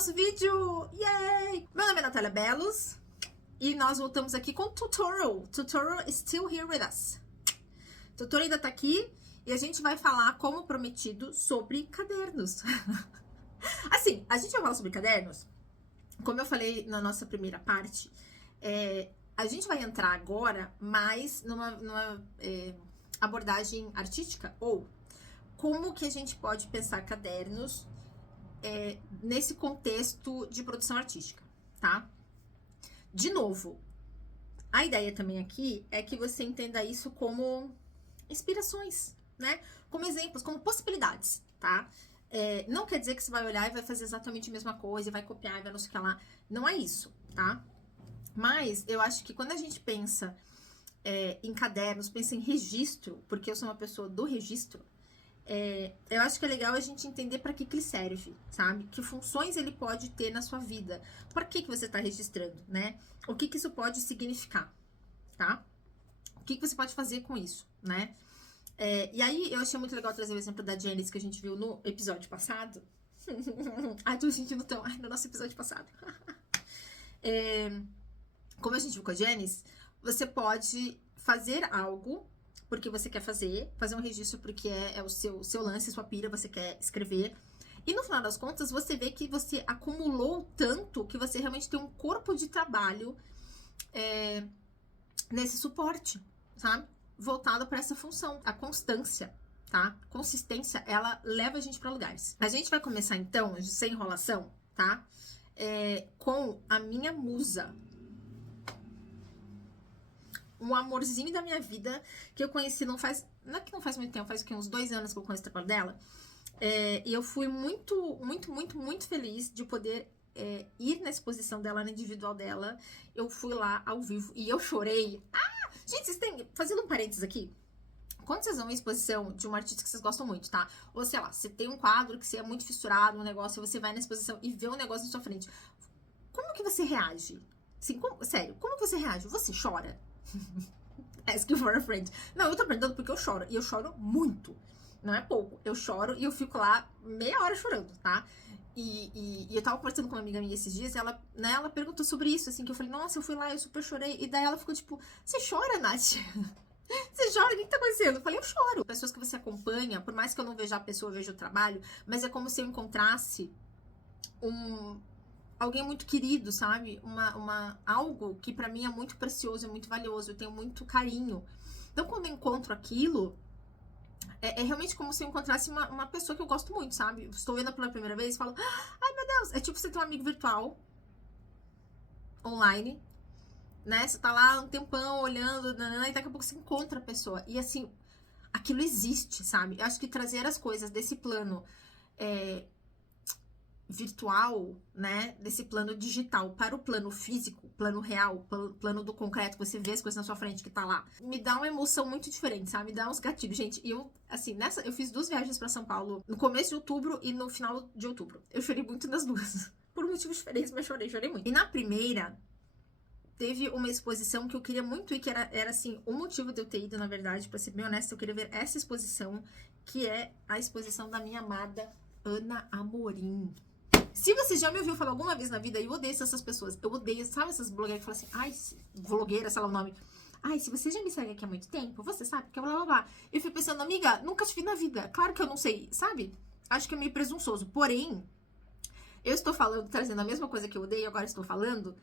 nosso vídeo! Yay! Meu nome é Natália Belos e nós voltamos aqui com o Tutorial. Tutorial is still here with us. Tutorial ainda tá aqui e a gente vai falar, como prometido, sobre cadernos. Assim, a gente vai falar sobre cadernos, como eu falei na nossa primeira parte, a gente vai entrar agora mais numa abordagem artística, ou como que a gente pode pensar cadernos nesse contexto de produção artística, tá? De novo, a ideia também aqui é que você entenda isso como inspirações, né? Como exemplos, como possibilidades, tá? Não quer dizer que você vai olhar e vai fazer exatamente a mesma coisa, e vai copiar e vai não sei o que lá. Não é isso, tá? Mas eu acho que quando a gente pensa em cadernos, pensa em registro, porque eu sou uma pessoa do registro, eu acho que é legal a gente entender para que ele serve, sabe? Que funções ele pode ter na sua vida. Para que você está registrando, né? O que isso pode significar, tá? O que você pode fazer com isso, né? E aí, eu achei muito legal trazer o exemplo da Janice, que a gente viu no episódio passado. Ai, tô sentindo tão... Ai, no nosso episódio passado. Como a gente viu com a Janice, você pode fazer algo porque você quer fazer um registro porque é o seu lance, sua pira, você quer escrever. E no final das contas, você vê que você acumulou tanto que você realmente tem um corpo de trabalho nesse suporte, sabe? Voltado para essa função, a constância, tá? Consistência, ela leva a gente para lugares. A gente vai começar então, sem enrolação, tá? Com a minha musa. Um amorzinho da minha vida, que eu conheci não é que não faz muito tempo, faz uns 2 anos que eu conheço o trabalho dela. E eu fui muito, muito, muito, muito feliz de poder ir na exposição dela, na individual dela. Eu fui lá ao vivo e eu chorei. Gente, vocês têm... Fazendo um parênteses aqui. Quando vocês vão em exposição de um artista que vocês gostam muito, tá? Ou sei lá, você tem um quadro que você é muito fissurado, um negócio, e você vai na exposição e vê um negócio na sua frente. Como que você reage? Assim, sério, como que você reage? Você chora? Ask for a friend. Não, eu tô perguntando porque eu choro. E eu choro muito. Não é pouco. Eu choro e eu fico lá meia hora chorando, tá? E eu tava conversando com uma amiga minha esses dias e ela perguntou sobre isso, assim, que eu falei, nossa, eu fui lá, eu super chorei. E daí ela ficou tipo, você chora, Nath? Você chora? O que tá acontecendo? Eu falei, eu choro. Pessoas que você acompanha, por mais que eu não veja a pessoa, eu vejo o trabalho, mas é como se eu encontrasse alguém muito querido, sabe? Algo que pra mim é muito precioso, é muito valioso, eu tenho muito carinho. Então, quando eu encontro aquilo, é realmente como se eu encontrasse uma pessoa que eu gosto muito, sabe? Estou vendo pela primeira vez e falo, ai meu Deus, é tipo você ter um amigo virtual, online, né? Você tá lá um tempão olhando, e daqui a pouco você encontra a pessoa. E assim, aquilo existe, sabe? Eu acho que trazer as coisas desse plano virtual, né, desse plano digital para o plano físico, plano real, plano do concreto, que você vê as coisas na sua frente que tá lá, me dá uma emoção muito diferente, sabe? Me dá uns gatilhos. Gente, eu, assim, eu fiz 2 viagens para São Paulo, no começo de outubro e no final de outubro. Eu chorei muito nas duas, por motivos diferentes, mas chorei muito. E na primeira, teve uma exposição que eu queria muito ir, que era assim, o motivo de eu ter ido, na verdade, pra ser bem honesta, eu queria ver essa exposição, que é a exposição da minha amada Ana Amorim. Se você já me ouviu falar alguma vez na vida, eu odeio essas pessoas. Eu odeio, sabe essas blogueiras que falam assim, ai, blogueira, sei lá o nome. Ai, se você já me segue aqui há muito tempo, você sabe que blá blá blá. Eu fico pensando, amiga, nunca te vi na vida. Claro que eu não sei, sabe? Acho que é meio presunçoso. Porém, eu estou falando, trazendo a mesma coisa que eu odeio, agora estou falando,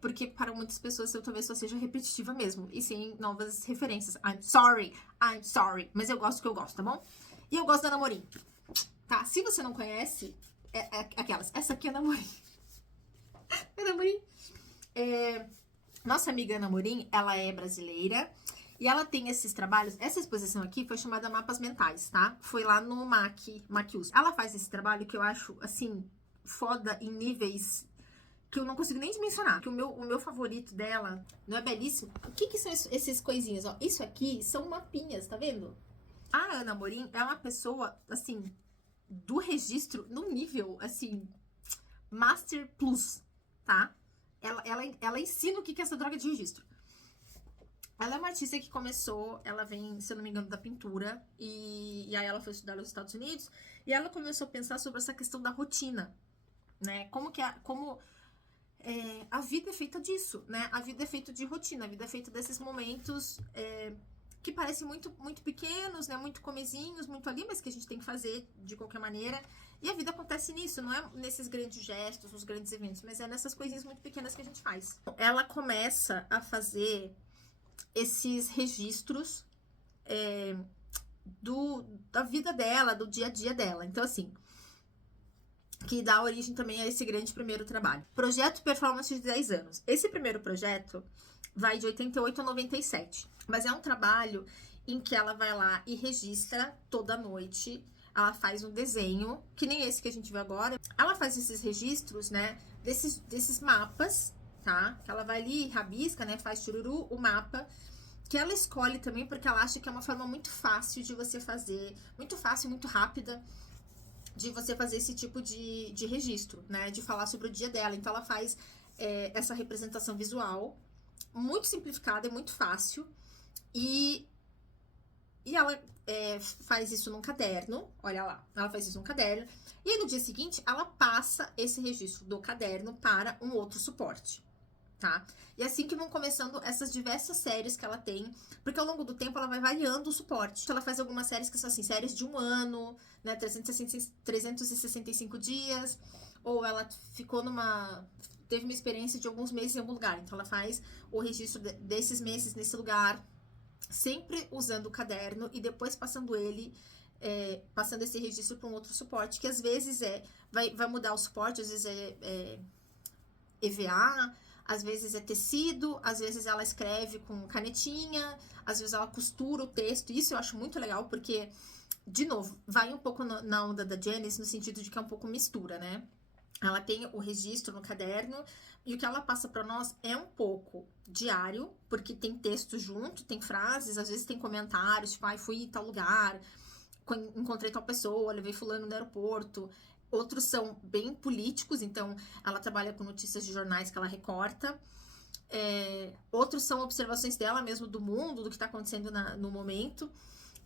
porque para muitas pessoas eu talvez só seja repetitiva mesmo, e sem novas referências. I'm sorry. Mas eu gosto do que eu gosto, tá bom? E eu gosto da Ana Amorim, tá? Se você não conhece... Essa aqui é a Ana Amorim. Ana Amorim. Nossa amiga Ana Amorim, ela é brasileira e ela tem esses trabalhos. Essa exposição aqui foi chamada Mapas Mentais, tá? Foi lá no MAC USP. Ela faz esse trabalho que eu acho, assim, foda em níveis que eu não consigo nem dimensionar. Que o meu favorito dela, não é belíssimo? O que são esses coisinhas, ó? Isso aqui são mapinhas, tá vendo? A Ana Amorim é uma pessoa, assim... do registro no nível, assim, Master Plus, tá? Ela ensina o que é essa droga de registro. Ela é uma artista que começou, ela vem, se eu não me engano, da pintura, e aí ela foi estudar nos Estados Unidos, e ela começou a pensar sobre essa questão da rotina, né? A vida é feita disso, né? A vida é feita de rotina, a vida é feita desses momentos que parecem muito, muito pequenos, né? Muito comezinhos, muito ali, mas que a gente tem que fazer de qualquer maneira. E a vida acontece nisso, não é nesses grandes gestos, nos grandes eventos, mas é nessas coisinhas muito pequenas que a gente faz. Ela começa a fazer esses registros da vida dela, do dia a dia dela. Então, assim, que dá origem também a esse grande primeiro trabalho. Projeto Performance de 10 anos. Esse primeiro projeto vai de 88 a 97. Mas é um trabalho em que ela vai lá e registra toda noite. Ela faz um desenho, que nem esse que a gente viu agora. Ela faz esses registros, né, desses mapas, tá? Que ela vai ali, rabisca, né, faz chururu, o mapa, que ela escolhe também porque ela acha que é uma forma muito fácil de você fazer, muito fácil, muito rápida, de você fazer esse tipo de registro, né, de falar sobre o dia dela. Então ela faz essa representação visual, muito simplificada, é muito fácil, e ela faz isso num caderno, olha lá, ela faz isso num caderno, e aí no dia seguinte ela passa esse registro do caderno para um outro suporte, tá? E assim que vão começando essas diversas séries que ela tem, porque ao longo do tempo ela vai variando o suporte. Então, ela faz algumas séries que são assim, séries de 1 ano, né, 365 dias, ou ela teve uma experiência de alguns meses em algum lugar, então ela faz o registro desses meses nesse lugar, sempre usando o caderno e depois passando esse registro para um outro suporte, que às vezes vai mudar o suporte, às vezes é EVA, às vezes é tecido, às vezes ela escreve com canetinha, às vezes ela costura o texto. Isso eu acho muito legal, porque, de novo, vai um pouco na onda da Janice, no sentido de que é um pouco mistura, né? Ela tem o registro no caderno, e o que ela passa para nós é um pouco diário, porque tem texto junto, tem frases, às vezes tem comentários, tipo, fui em tal lugar, encontrei tal pessoa, levei fulano no aeroporto. Outros são bem políticos, então ela trabalha com notícias de jornais que ela recorta. Outros são observações dela mesmo do mundo, do que está acontecendo no momento.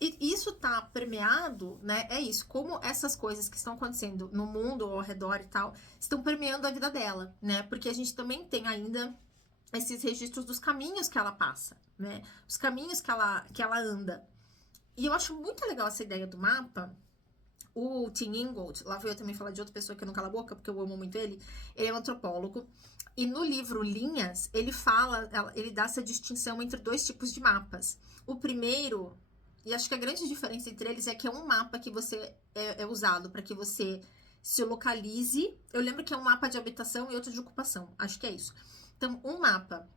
E isso tá permeado, né? É isso, como essas coisas que estão acontecendo no mundo ao redor e tal, estão permeando a vida dela, né? Porque a gente também tem ainda esses registros dos caminhos que ela passa, né? Os caminhos que ela anda. E eu acho muito legal essa ideia do mapa. O Tim Ingold, lá vou eu também falar de outra pessoa que eu não calo a boca, porque eu amo muito ele é um antropólogo, e no livro Linhas, ele dá essa distinção entre 2 tipos de mapas. O primeiro, e acho que a grande diferença entre eles é que é um mapa que você é usado para que você se localize. Eu lembro que é um mapa de habitação e outro de ocupação, acho que é isso. Então, um mapa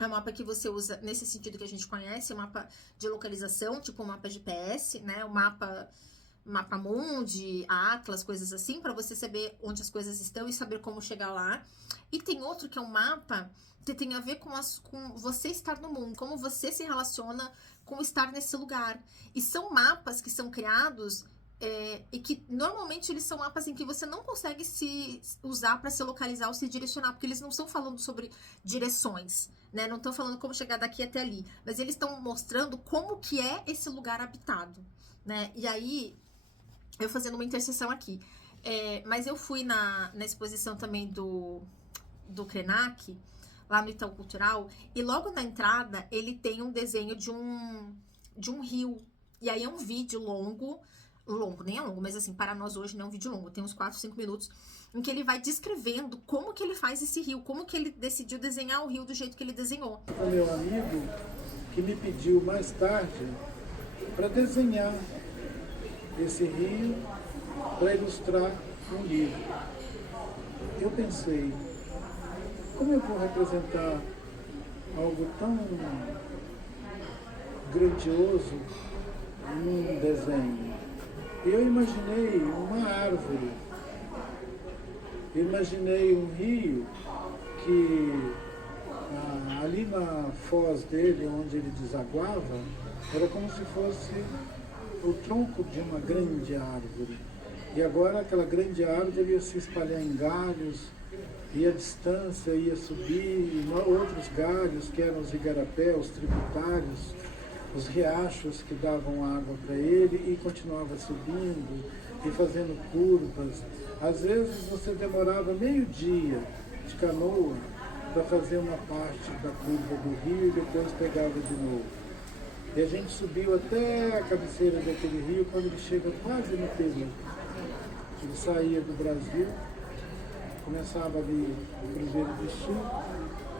é um mapa que você usa nesse sentido que a gente conhece, um mapa de localização, tipo um mapa GPS, né, o mapa Mundi, Atlas, coisas assim, para você saber onde as coisas estão e saber como chegar lá. E tem outro que é um mapa que tem a ver com você estar no mundo, como você se relaciona com estar nesse lugar. E são mapas que são criados e que normalmente eles são mapas em que você não consegue se usar para se localizar ou se direcionar, porque eles não estão falando sobre direções, né? Não estão falando como chegar daqui até ali, mas eles estão mostrando como que é esse lugar habitado, né? E aí eu fazendo uma interseção aqui. Mas eu fui na exposição também do Krenak, lá no Itaú Cultural, e logo na entrada ele tem um desenho de um rio. E aí é um vídeo longo, nem é longo, mas assim, para nós hoje não é um vídeo longo, tem uns 4, 5 minutos, em que ele vai descrevendo como que ele faz esse rio, como que ele decidiu desenhar o rio do jeito que ele desenhou. O meu amigo que me pediu mais tarde para desenhar esse rio para ilustrar um livro. Eu pensei, como eu vou representar algo tão grandioso num desenho? Eu imaginei uma árvore, eu imaginei um rio que ali na foz dele, onde ele desaguava, era como se fosse o tronco de uma grande árvore. E agora aquela grande árvore ia se espalhar em galhos, e a distância ia subir, e outros galhos, que eram os igarapé, os tributários, os riachos que davam água para ele e continuava subindo e fazendo curvas. Às vezes você demorava meio dia de canoa para fazer uma parte da curva do rio e depois pegava de novo. E a gente subiu até a cabeceira daquele rio quando ele chega quase no Peru. Ele saía do Brasil, começava ali no Cruzeiro do Sul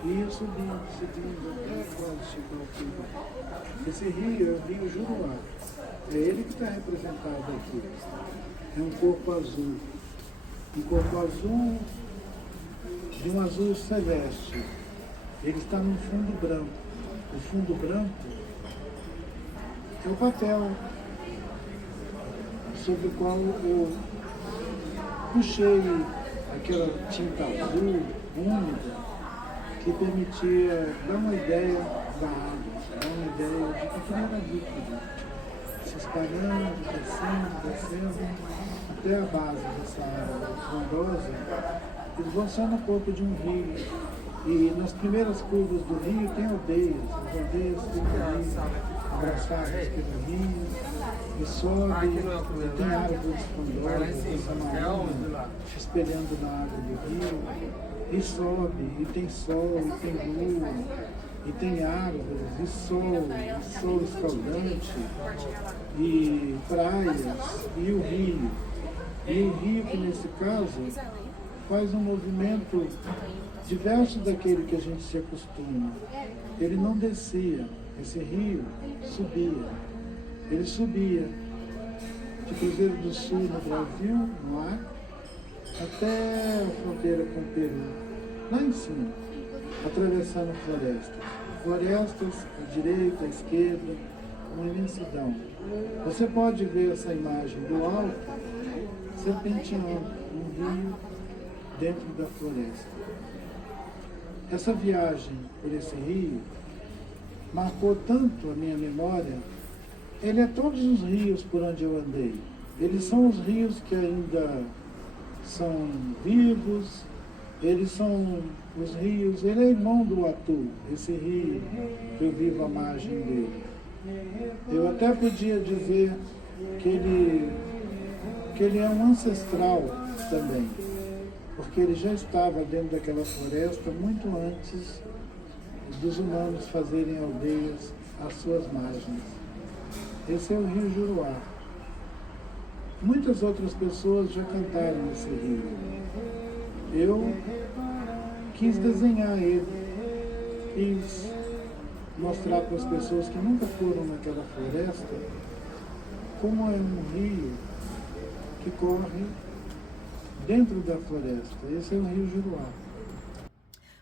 e ia subindo até quase chegar ao Peru. Esse rio é o Rio Juruá. É ele que está representado aqui. É um corpo azul. Um corpo azul de um azul celeste. Ele está num fundo branco. O fundo branco é o papel sobre o qual eu puxei aquela tinta azul, úmida, que permitia dar uma ideia da água, dar uma ideia de que aquilo era líquido, se espalhando, descendo, até a base dessa água frondosa. Eles vão só no corpo de um rio. E nas primeiras curvas do rio tem aldeias, as aldeias ficam ali abraçadas pelo rio, e sobe, e tem árvores frondosas, essa marina, espelhando na água do rio, e sobe, e tem sol, e tem lua, e tem árvores, e sol escaldante, e praias, e o rio. E o rio que nesse caso faz um movimento diverso daquele que a gente se acostuma. Ele não descia, esse rio subia. Ele subia de Cruzeiro do Sul, no Brasil, no ar, até a fronteira com o Peru, lá em cima, atravessando florestas. Florestas à direita, à esquerda, uma imensidão. Você pode ver essa imagem do alto, serpenteando um rio dentro da floresta. Essa viagem por esse rio marcou tanto a minha memória. Ele é todos os rios por onde eu andei. Eles são os rios que ainda são vivos, eles são os rios, ele é irmão do Atu, esse rio que eu vivo à margem dele. Eu até podia dizer que ele é um ancestral também, porque ele já estava dentro daquela floresta muito antes dos humanos fazerem aldeias às suas margens. Esse é o Rio Juruá. Muitas outras pessoas já cantaram esse rio. Eu quis desenhar ele, quis mostrar para as pessoas que nunca foram naquela floresta como é um rio que corre dentro da floresta. Esse é o Rio Juruá.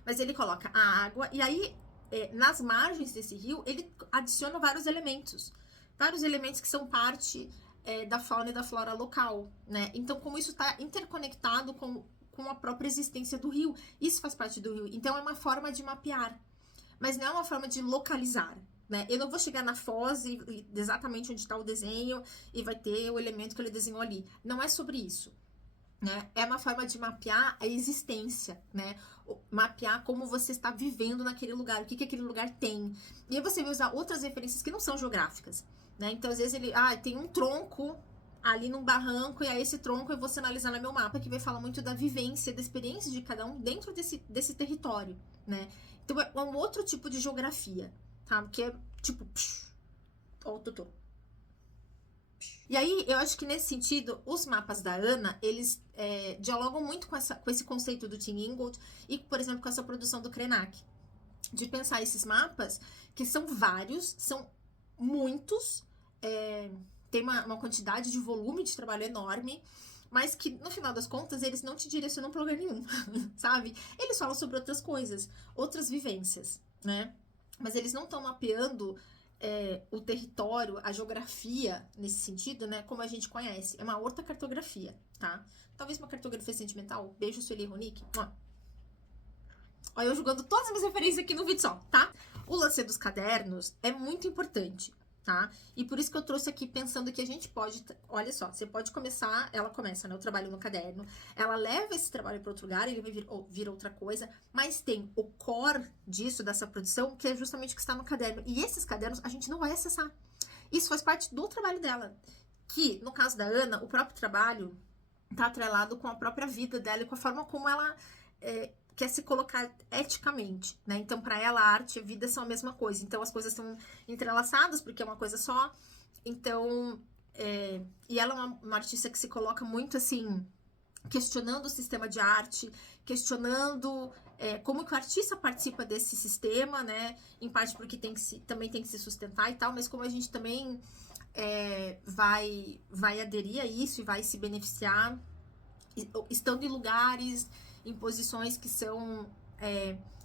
Mas ele coloca a água e aí, nas margens desse rio, ele adiciona vários elementos que são parte da fauna e da flora local, né? Então, como isso está interconectado com a própria existência do rio, isso faz parte do rio. Então, é uma forma de mapear, mas não é uma forma de localizar, né? Eu não vou chegar na foz e exatamente onde está o desenho e vai ter o elemento que ele desenhou ali. Não é sobre isso. Né? É uma forma de mapear a existência, né? Mapear como você está vivendo naquele lugar, o que aquele lugar tem. E aí você vai usar outras referências que não são geográficas, né? Então, às vezes, tem um tronco ali num barranco, e aí esse tronco eu vou sinalizar no meu mapa, que vai falar muito da vivência, da experiência de cada um dentro desse território, né? Então, é um outro tipo de geografia, tá? Que é tipo... Ó, o tutor. E aí, eu acho que nesse sentido, os mapas da Ana, eles dialogam muito com esse conceito do Tim Ingold e, por exemplo, com essa produção do Krenak. De pensar esses mapas, que são vários, são muitos, tem uma quantidade de volume de trabalho enorme, mas que, no final das contas, eles não te direcionam para lugar nenhum, sabe? Eles falam sobre outras coisas, outras vivências, né? Mas eles não estão mapeando o território, a geografia, nesse sentido, né, como a gente conhece. É uma outra cartografia, tá? Talvez uma cartografia sentimental. Beijo, Sueli Ronick. Olha, eu jogando todas as minhas referências aqui no vídeo só, tá? O lance dos cadernos é muito importante, tá? E por isso que eu trouxe aqui pensando que a gente pode, olha só, você pode começar, ela começa, né, o trabalho no caderno, ela leva esse trabalho para outro lugar, ele vai vir outra coisa, mas tem o core disso, dessa produção, que é justamente o que está no caderno. E esses cadernos a gente não vai acessar. Isso faz parte do trabalho dela. Que, no caso da Ana, o próprio trabalho tá atrelado com a própria vida dela e com a forma como ela quer se colocar eticamente, né? Então, para ela, a arte e a vida são a mesma coisa. Então, as coisas são entrelaçadas, porque é uma coisa só. Então, e ela é uma artista que se coloca muito, assim, questionando o sistema de arte, questionando como que o artista participa desse sistema, né? Em parte porque também tem que se sustentar e tal, mas como a gente também vai aderir a isso e vai se beneficiar estando em lugares, em posições que são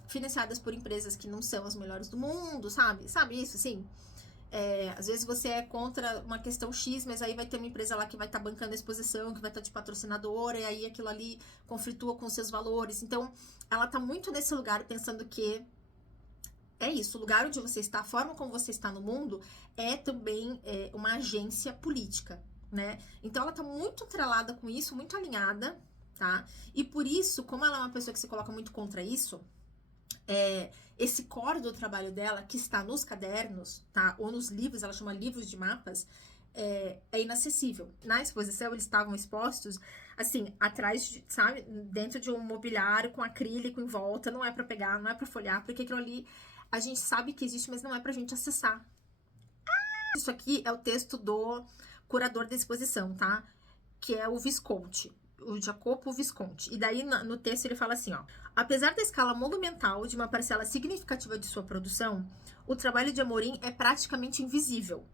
financiadas por empresas que não são as melhores do mundo, sabe? Sabe isso, assim? Às vezes você é contra uma questão X, mas aí vai ter uma empresa lá que vai estar bancando a exposição, que vai estar de patrocinadora, e aí aquilo ali conflitua com os seus valores. Então, ela tá muito nesse lugar pensando que é isso, o lugar onde você está, a forma como você está no mundo é também uma agência política, né? Então ela tá muito atrelada com isso, muito alinhada, tá? E por isso, como ela é uma pessoa que se coloca muito contra isso, esse core do trabalho dela, que está nos cadernos, tá? Ou nos livros, ela chama livros de mapas, é inacessível. Na exposição, eles estavam expostos, assim, atrás, sabe? Dentro de um mobiliário com acrílico em volta, não é pra pegar, não é pra folhear, porque aquilo ali a gente sabe que existe, mas não é pra gente acessar. Isso aqui é o texto do curador da exposição, tá? Que é o Visconti, o Jacopo Visconti. E daí, no texto, ele fala assim, ó. Apesar da escala monumental de uma parcela significativa de sua produção, o trabalho de Amorim é praticamente invisível.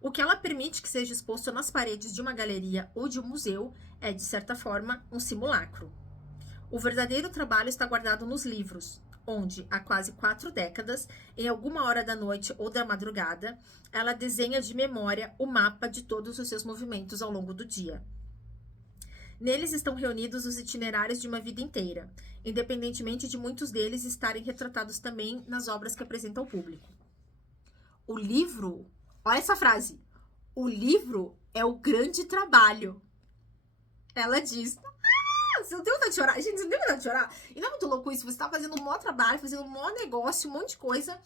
O que ela permite que seja exposto nas paredes de uma galeria ou de um museu é, de certa forma, um simulacro. O verdadeiro trabalho está guardado nos livros, onde, há quase 4 décadas, em alguma hora da noite ou da madrugada, ela desenha de memória o mapa de todos os seus movimentos ao longo do dia. Neles estão reunidos os itinerários de uma vida inteira, independentemente de muitos deles estarem retratados também nas obras que apresenta ao público. O livro, olha essa frase, o livro é o grande trabalho. Ela diz, você não tem vontade de chorar? Gente, você não tem vontade de chorar? E não é muito louco isso, você tá fazendo um maior trabalho, fazendo um maior negócio, um monte de coisa,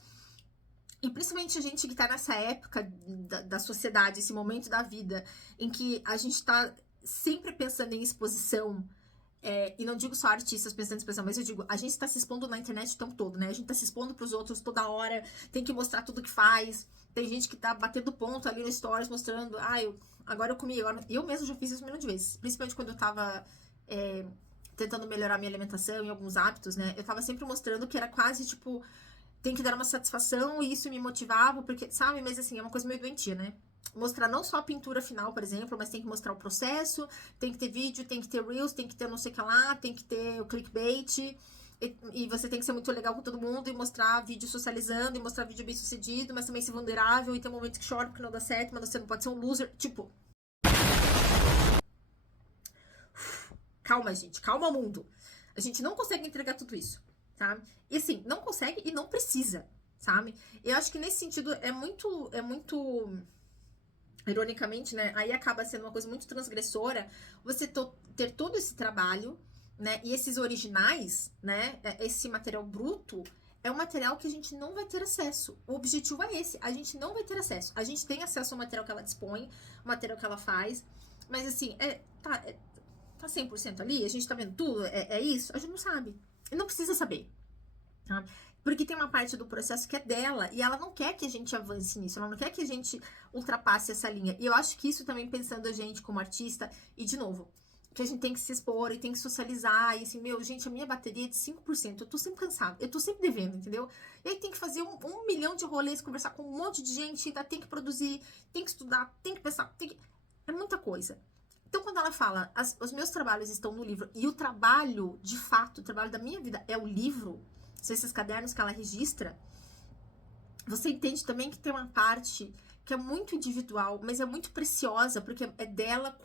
e principalmente a gente que tá nessa época da sociedade, esse momento da vida, em que a gente tá sempre pensando em exposição, e não digo só artistas pensando em exposição, mas eu digo, a gente tá se expondo na internet o tempo todo, né? A gente tá se expondo pros outros toda hora, tem que mostrar tudo que faz, tem gente que tá batendo ponto ali no stories, mostrando, agora eu comi, agora... Eu mesmo já fiz isso um milhão de vezes, principalmente quando eu tava tentando melhorar minha alimentação e alguns hábitos, né? Eu tava sempre mostrando que era quase, tipo, tem que dar uma satisfação e isso me motivava, porque, sabe? Mas, assim, é uma coisa meio doentia, né? Mostrar não só a pintura final, por exemplo, mas tem que mostrar o processo, tem que ter vídeo, tem que ter reels, tem que ter não sei o que lá, tem que ter o clickbait, e você tem que ser muito legal com todo mundo, e mostrar vídeo socializando, e mostrar vídeo bem sucedido, mas também ser vulnerável, e ter momentos que chora porque não dá certo, mas você não pode ser um loser, tipo... Calma, gente, calma, mundo. A gente não consegue entregar tudo isso, sabe? E assim, não consegue e não precisa, sabe? Eu acho que nesse sentido é muito, ironicamente, né? Aí acaba sendo uma coisa muito transgressora você ter todo esse trabalho, né? E esses originais, né? Esse material bruto é um material que a gente não vai ter acesso. O objetivo é esse, a gente não vai ter acesso. A gente tem acesso ao material que ela dispõe, o material que ela faz, mas assim, tá 100% ali, a gente tá vendo tudo, é isso? A gente não sabe. E não precisa saber, tá? Porque tem uma parte do processo que é dela, e ela não quer que a gente avance nisso, ela não quer que a gente ultrapasse essa linha. E eu acho que isso também, pensando a gente como artista, e de novo, que a gente tem que se expor e tem que socializar, e assim, gente, a minha bateria é de 5%, eu tô sempre cansada, eu tô sempre devendo, entendeu? E aí tem que fazer um milhão de rolês, conversar com um monte de gente, ainda tem que produzir, tem que estudar, tem que pensar, é muita coisa. Então, quando ela fala, os meus trabalhos estão no livro, e o trabalho, de fato, o trabalho da minha vida é o livro, são esses cadernos que ela registra, você entende também que tem uma parte que é muito individual, mas é muito preciosa, porque é dela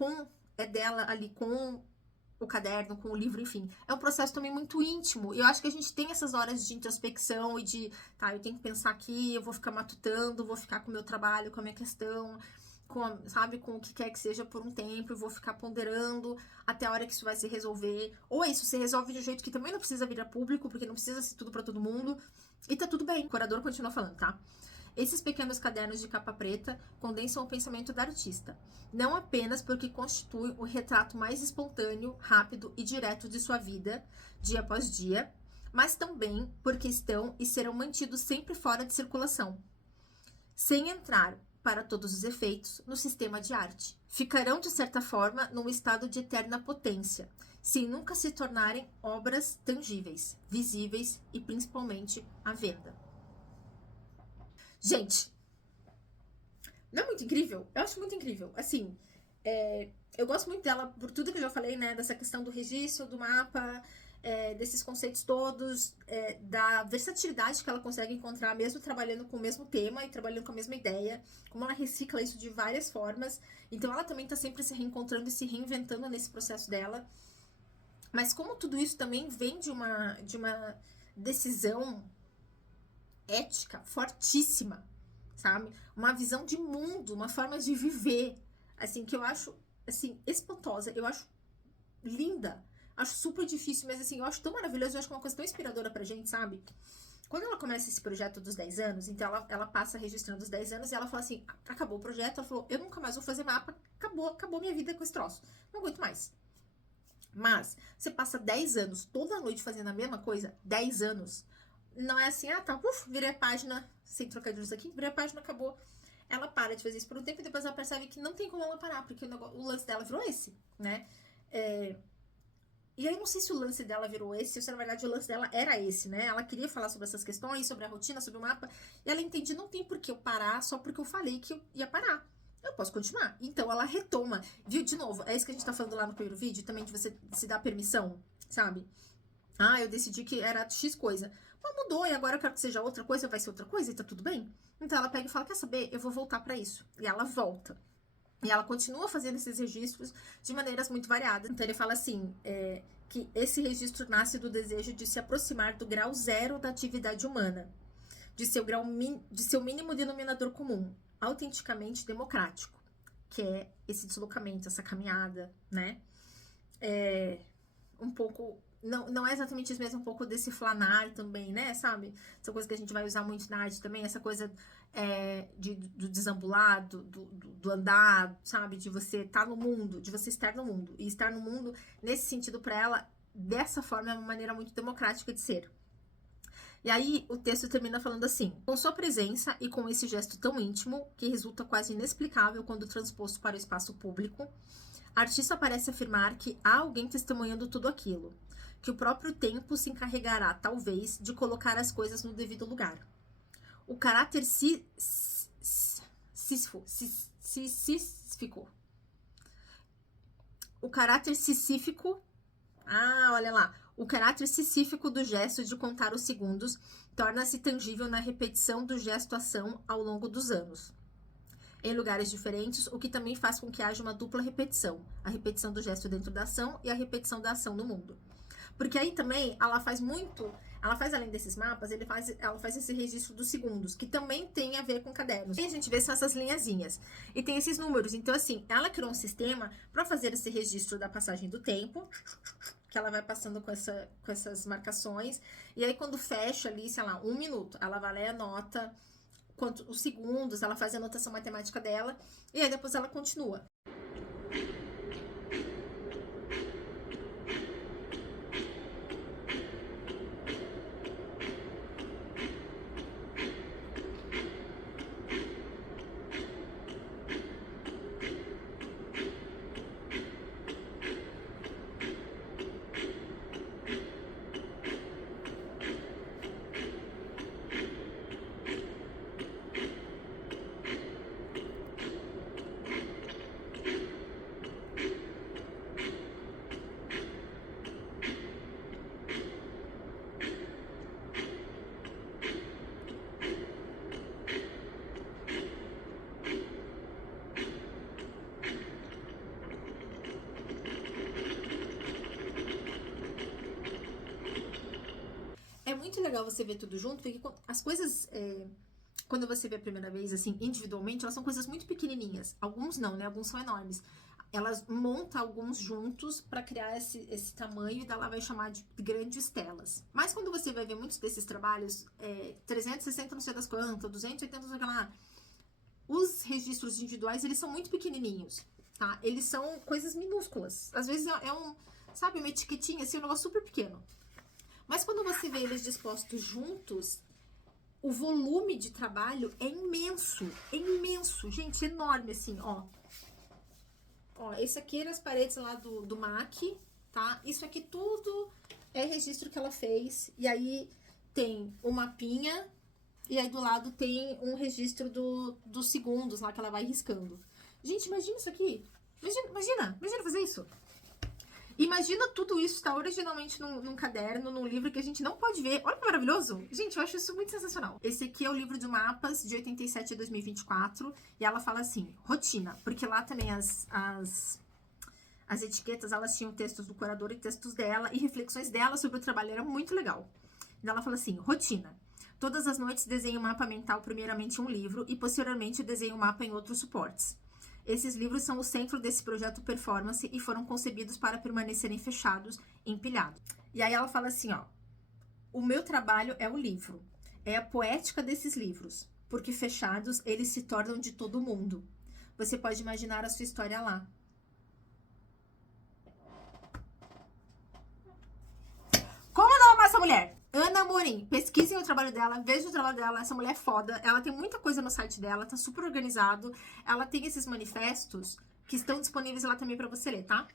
ali com o caderno, com o livro, enfim. É um processo também muito íntimo. E eu acho que a gente tem essas horas de introspecção e de, tá, eu tenho que pensar aqui, eu vou ficar matutando, vou ficar com o meu trabalho, com a minha questão, sabe, com o que quer que seja por um tempo, e vou ficar ponderando até a hora que isso vai se resolver. Ou é isso, se resolve de um jeito que também não precisa vir a público, porque não precisa ser tudo pra todo mundo. E tá tudo bem. O curador continua falando, tá? Esses pequenos cadernos de capa preta condensam o pensamento da artista, não apenas porque constitui o retrato mais espontâneo, rápido e direto de sua vida, dia após dia, mas também porque estão e serão mantidos sempre fora de circulação, sem entrar, para todos os efeitos, no sistema de arte. Ficarão, de certa forma, num estado de eterna potência, sem nunca se tornarem obras tangíveis, visíveis e principalmente à venda. Gente, não é muito incrível? Eu acho muito incrível. Assim, eu gosto muito dela por tudo que eu já falei, né? Dessa questão do registro, do mapa, desses conceitos todos, da versatilidade que ela consegue encontrar, mesmo trabalhando com o mesmo tema e trabalhando com a mesma ideia, como ela recicla isso de várias formas. Então, ela também tá sempre se reencontrando e se reinventando nesse processo dela. Mas como tudo isso também vem de uma decisão ética fortíssima, sabe? Uma visão de mundo, uma forma de viver, assim, que eu acho, assim, espantosa. Eu acho linda. Acho super difícil, mas, assim, eu acho tão maravilhoso. Eu acho que é uma coisa tão inspiradora pra gente, sabe? Quando ela começa esse projeto dos 10 anos, então ela passa registrando os 10 anos e ela fala assim, acabou o projeto. Ela falou, eu nunca mais vou fazer mapa. Acabou minha vida com esse troço. Não aguento mais. Mas, você passa 10 anos, toda noite fazendo a mesma coisa, 10 anos... Não é assim, tá, virei a página, sem trocadilhos aqui, virei a página, acabou. Ela para de fazer isso por um tempo e depois ela percebe que não tem como ela parar, porque o lance dela virou esse, né? E aí eu não sei se o lance dela virou esse, ou se na verdade o lance dela era esse, né? Ela queria falar sobre essas questões, sobre a rotina, sobre o mapa, e ela entende, não tem por que eu parar só porque eu falei que eu ia parar. Eu posso continuar. Então ela retoma, viu? De novo, é isso que a gente tá falando lá no primeiro vídeo, também de você se dar permissão, sabe? Eu decidi que era X coisa. Mas mudou e agora eu quero que seja outra coisa, vai ser outra coisa e tá tudo bem? Então ela pega e fala, quer saber? Eu vou voltar pra isso. E ela volta. E ela continua fazendo esses registros de maneiras muito variadas. Então ele fala assim, que esse registro nasce do desejo de se aproximar do grau zero da atividade humana. De seu mínimo denominador comum. Autenticamente democrático. Que é esse deslocamento, essa caminhada, né? Um pouco... Não é exatamente isso mesmo, um pouco desse flanar também, né, sabe? Essa coisa que a gente vai usar muito na arte também, essa coisa do desambular, do andar, sabe? De você estar no mundo, de você estar no mundo. E estar no mundo, nesse sentido, para ela, dessa forma, é uma maneira muito democrática de ser. E aí, o texto termina falando assim, com sua presença e com esse gesto tão íntimo, que resulta quase inexplicável quando transposto para o espaço público, a artista parece afirmar que há alguém testemunhando tudo aquilo, que o próprio tempo se encarregará, talvez, de colocar as coisas no devido lugar. O caráter sisífico. O caráter sisífico... olha lá. O caráter sisífico do gesto de contar os segundos torna-se tangível na repetição do gesto-ação ao longo dos anos. Em lugares diferentes, o que também faz com que haja uma dupla repetição. A repetição do gesto dentro da ação e a repetição da ação no mundo. Porque aí também, ela faz além desses mapas, ela faz esse registro dos segundos, que também tem a ver com cadernos. E a gente vê só essas linhazinhas. E tem esses números. Então, assim, ela criou um sistema para fazer esse registro da passagem do tempo, que ela vai passando com essas marcações. E aí, quando fecha ali, sei lá, 1 minuto, ela vai lá e anota os segundos, ela faz a anotação matemática dela, e aí depois ela continua. muito legal você ver tudo junto, porque as coisas, quando você vê a primeira vez, assim, individualmente, elas são coisas muito pequenininhas. Alguns não, né? Alguns são enormes. Elas montam alguns juntos para criar esse tamanho e daí ela vai chamar de grandes telas. Mas quando você vai ver muitos desses trabalhos, 360 não sei das quantas, 280 não sei lá, os registros individuais, eles são muito pequenininhos, tá? Eles são coisas minúsculas. Às vezes sabe, uma etiquetinha, assim, um negócio super pequeno. Mas quando você vê eles dispostos juntos, o volume de trabalho é imenso, gente, enorme, assim, ó. Ó, esse aqui era as paredes lá do MAC, tá? Isso aqui tudo é registro que ela fez. E aí tem o mapinha, e aí do lado tem um registro dos segundos lá que ela vai riscando. Gente, imagina isso aqui. Imagina fazer isso. Imagina tudo isso tá originalmente num caderno, num livro que a gente não pode ver. Olha que maravilhoso! Gente, eu acho isso muito sensacional. Esse aqui é o livro de mapas de 87 a 2024. E ela fala assim, rotina. Porque lá também as etiquetas, elas tinham textos do curador e textos dela. E reflexões dela sobre o trabalho. Era muito legal. E ela fala assim, rotina. Todas as noites desenho um mapa mental, primeiramente em um livro. E posteriormente desenho um mapa em outros suportes. Esses livros são o centro desse projeto performance e foram concebidos para permanecerem fechados, empilhados. E aí ela fala assim, ó, o meu trabalho é o livro, é a poética desses livros, porque fechados eles se tornam de todo mundo. Você pode imaginar a sua história lá. Como não amar essa mulher? Ana Amorim, pesquisem o trabalho dela, vejam o trabalho dela, essa mulher é foda, ela tem muita coisa no site dela, tá super organizado, ela tem esses manifestos que estão disponíveis lá também pra você ler, tá?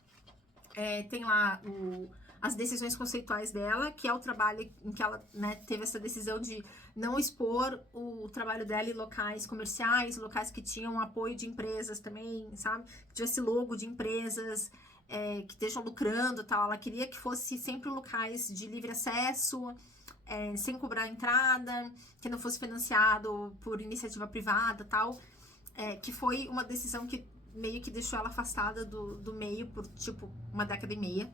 Tem lá as decisões conceituais dela, que é o trabalho em que ela, né, teve essa decisão de não expor o trabalho dela em locais comerciais, locais que tinham apoio de empresas também, sabe? Que tivesse logo de empresas, que estejam lucrando e tal. Ela queria que fosse sempre locais de livre acesso, sem cobrar entrada, que não fosse financiado por iniciativa privada e tal. Que foi uma decisão que meio que deixou ela afastada do meio por, tipo, uma década e meia.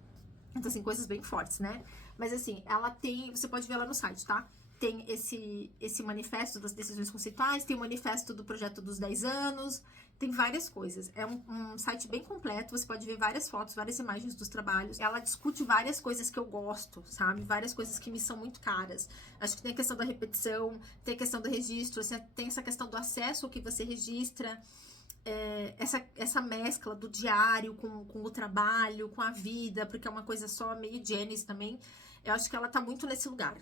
Então, assim, coisas bem fortes, né? Mas, assim, ela tem... Você pode ver lá no site, tá? Tem esse manifesto das decisões conceituais, tem o manifesto do projeto dos 10 anos, tem várias coisas. É um site bem completo, você pode ver várias fotos, várias imagens dos trabalhos. Ela discute várias coisas que eu gosto, sabe? Várias coisas que me são muito caras. Acho que tem a questão da repetição, tem a questão do registro, tem essa questão do acesso ao que você registra, essa mescla do diário com o trabalho, com a vida, porque é uma coisa só, meio Janice também. Eu acho que ela tá muito nesse lugar.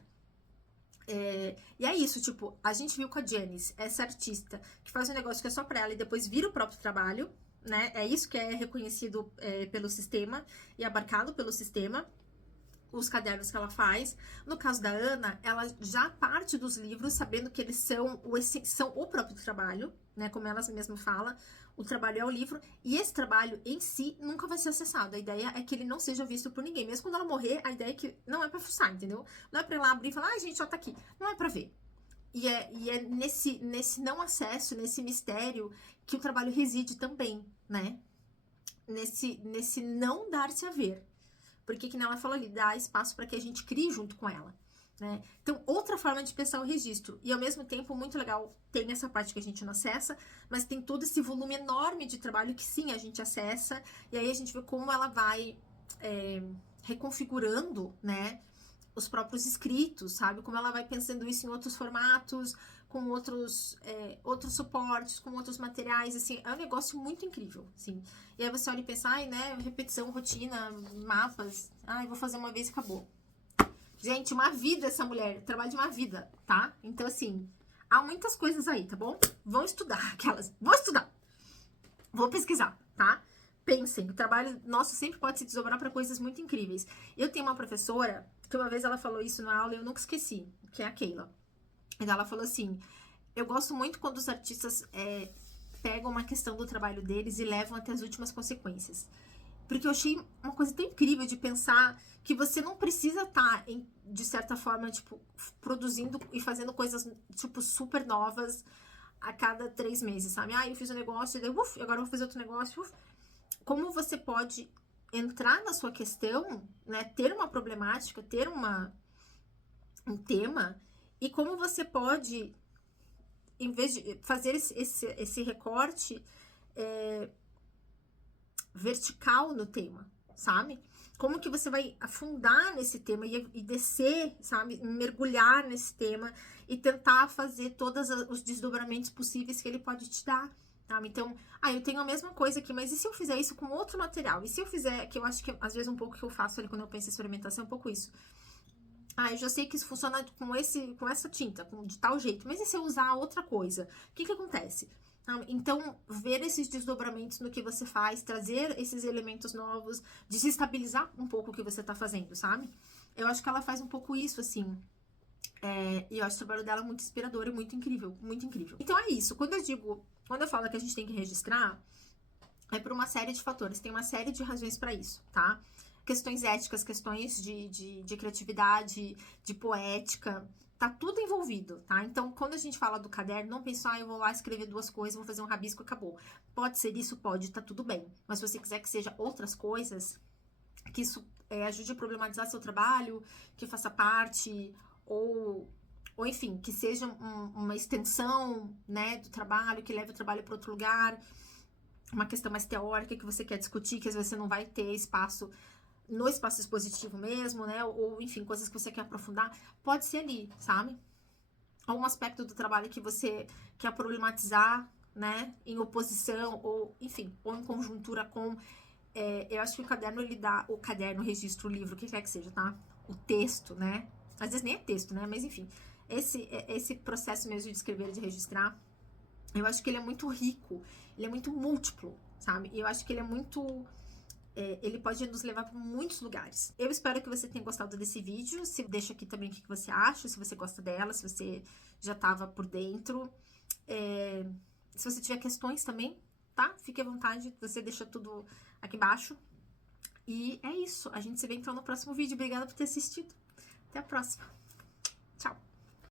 E é isso, tipo, a gente viu com a Janice, essa artista que faz um negócio que é só pra ela e depois vira o próprio trabalho, né? É isso que é reconhecido pelo sistema e abarcado pelo sistema, os cadernos que ela faz. No caso da Ana, ela já parte dos livros sabendo que eles são o próprio trabalho, né? Como ela mesma fala, o trabalho é o livro, e esse trabalho em si nunca vai ser acessado. A ideia é que ele não seja visto por ninguém. Mesmo quando ela morrer, a ideia é que não é pra fuçar, entendeu? Não é pra ir lá abrir e falar, gente, ó, tá aqui. Não é pra ver. E é nesse não acesso, nesse mistério, que o trabalho reside também, né? Nesse não dar-se a ver. Porque, que nem ela falou ali, dá espaço para que a gente crie junto com ela, né? Então, outra forma de pensar o registro. E, ao mesmo tempo, muito legal, tem essa parte que a gente não acessa, mas tem todo esse volume enorme de trabalho que, sim, a gente acessa. E aí, a gente vê como ela vai reconfigurando, né, os próprios escritos, sabe? Como ela vai pensando isso em outros formatos, com outros suportes, com outros materiais, assim, é um negócio muito incrível, assim. E aí você olha e pensa, né, repetição, rotina, mapas, vou fazer uma vez e acabou. Gente, uma vida essa mulher, trabalho de uma vida, tá? Então, assim, há muitas coisas aí, tá bom? Vão estudar, vou estudar, vou pesquisar, tá? Pensem, o trabalho nosso sempre pode se desdobrar para coisas muito incríveis. Eu tenho uma professora, que uma vez ela falou isso na aula e eu nunca esqueci, que é a Keila. E ela falou assim, eu gosto muito quando os artistas pegam uma questão do trabalho deles e levam até as últimas consequências. Porque eu achei uma coisa tão incrível de pensar que você não precisa estar, de certa forma, tipo, produzindo e fazendo coisas, tipo, super novas a cada 3 meses, sabe? Eu fiz um negócio, e agora eu vou fazer outro negócio. Como você pode entrar na sua questão, né? Ter uma problemática, ter uma um tema e como você pode, em vez de fazer esse recorte vertical no tema, sabe? Como que você vai afundar nesse tema e descer, sabe? Mergulhar nesse tema e tentar fazer todos os desdobramentos possíveis que ele pode te dar, sabe? Então, eu tenho a mesma coisa aqui, mas e se eu fizer isso com outro material? E se eu fizer, que eu acho que às vezes um pouco que eu faço ali quando eu penso em experimentação é um pouco isso. Eu já sei que isso funciona com essa tinta, de tal jeito, mas e se eu usar outra coisa? O que acontece? Então, ver esses desdobramentos no que você faz, trazer esses elementos novos, desestabilizar um pouco o que você tá fazendo, sabe? Eu acho que ela faz um pouco isso, assim. E eu acho o trabalho dela muito inspirador e muito incrível, muito incrível. Então é isso. Quando eu falo que a gente tem que registrar, é por uma série de fatores, tem uma série de razões pra isso, tá? Questões éticas, questões de criatividade, de poética, tá tudo envolvido, tá? Então, quando a gente fala do caderno, não pensa, eu vou lá escrever 2 coisas, vou fazer um rabisco e acabou. Pode ser isso, pode, tá tudo bem. Mas se você quiser que seja outras coisas, que isso ajude a problematizar seu trabalho, que faça parte, ou enfim, que seja uma extensão, né, do trabalho, que leve o trabalho para outro lugar, uma questão mais teórica que você quer discutir, que às vezes você não vai ter espaço no espaço expositivo mesmo, né? Ou enfim, coisas que você quer aprofundar, pode ser ali, sabe? Ou um aspecto do trabalho que você quer problematizar, né? Em oposição, ou enfim, ou em conjuntura com. Eu acho que o caderno, ele dá. O caderno, o registro, o livro, o que quer que seja, tá? O texto, né? Às vezes nem é texto, né? Mas enfim, esse processo mesmo de escrever, de registrar, eu acho que ele é muito rico, ele é muito múltiplo, sabe? E eu acho que ele é muito. Ele pode nos levar para muitos lugares. Eu espero que você tenha gostado desse vídeo. Deixa aqui também o que você acha, se você gosta dela, se você já estava por dentro. Se você tiver questões também, tá? Fique à vontade, você deixa tudo aqui embaixo. E é isso. A gente se vê então no próximo vídeo. Obrigada por ter assistido. Até a próxima.